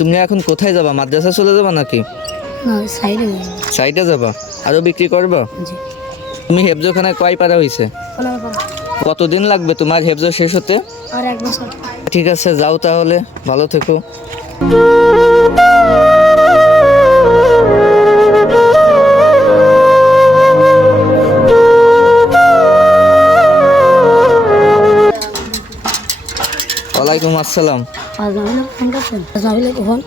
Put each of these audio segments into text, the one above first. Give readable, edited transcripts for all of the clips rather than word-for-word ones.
তুমি এখন কোথায় যাবা? মাদ্রাসা চলে যাবা নাকি? না, সাইডে সাইডে যাবা? আরো বিক্রি করবা? জি। তুমি হেফজোখানায় কয় পারা হয়েছে? কতদিন লাগবে তোমার হেফজো শেষ হতে? আর 1 বছর। ঠিক আছে, যাও তাহলে, ভালো থেকো। ওয়ালাইকুম আসসালাম। আজমাইলে ফোন করছেন? আজমাইলে ফোন?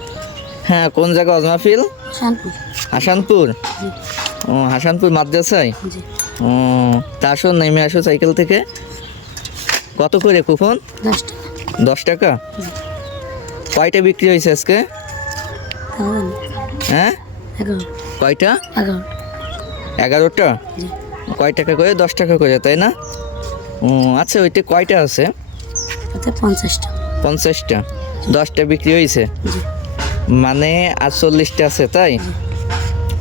হ্যাঁ, কোন জায়গা? অজমাফিল শানপুর। হাসানপুর? জি। ও, হাসানপুর মাদ্রাসায়? জি। ও, তা আসো, নেমে আসো সাইকেল থেকে। কত করে কুপন? 10 টাকা। 10 টাকা? কয়টা বিক্রি হয়েছে আজকে? হ্যাঁ, 11। কয়টা? 11। 11টা? জি। কয় টাকা করে? 10 টাকা করে, তাই না? ও আচ্ছা, ওইটা কয়টা আছে? তাতে 50টা। 50টা? 10টা বিক্রি হয়েছে, জি। মানে 48টা আছে, তাই?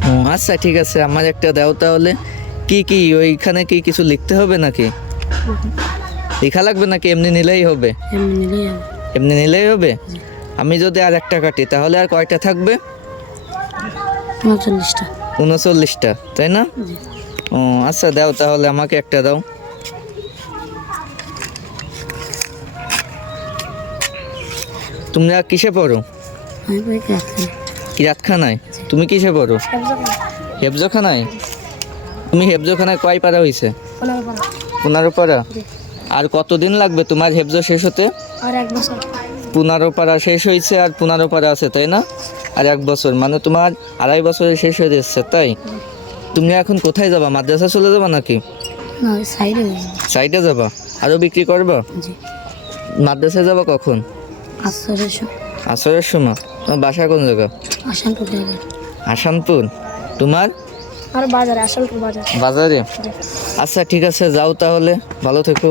ও আচ্ছা, ঠিক আছে, আমার একটা দাও তাহলে। কি কি ওইখানে কি কিছু লিখতে হবে নাকি? লেখা লাগবে নাকি এমনি নিলেই হবে? এমনি নিলেই হবে। এমনি নিলেই হবে? আমি যদি আর একটা কাটি তাহলে আর কয়টা থাকবে? 39টা। 39টা, তাই না? জি। ও আচ্ছা, দাও তাহলে, আমাকে একটা দাও। তোমরা কিসে পড়ো? আমি বই রাখছি। কিরাতখানায়? তুমি কিসে পড়ো? হেফজোখানায়? তুমি হেফজোখানায় কয় পারা হয়েছে? 15 পারা? আর কতদিন লাগবে তোমার হেফজো শেষ হতে? আর 1 বছর। 15 পারা শেষ হয়েছে আর 15 পারা আছে, তাই না? আর 1 বছর, মানে তোমার 2.5 বছরে শেষ হয়ে যাচ্ছে, তাই? তুমি এখন কোথায় যাবা? মাদ্রাসা চলে যাবা নাকি? না, সাইডে সাইডে যাবা? আরো বিক্রি করবা? জি। মাদ্রাসায় যাবা কখন? আসরের সময়। আসরের সময়? তোমার বাসা কোন জায়গা? আসানপুর জায়গায়। হাসানপুর? তোমার? আর বাজারে, আসানপুর বাজার। বাজারে? জি। আচ্ছা, ঠিক আছে, যাও তাহলে, ভালো থেকো।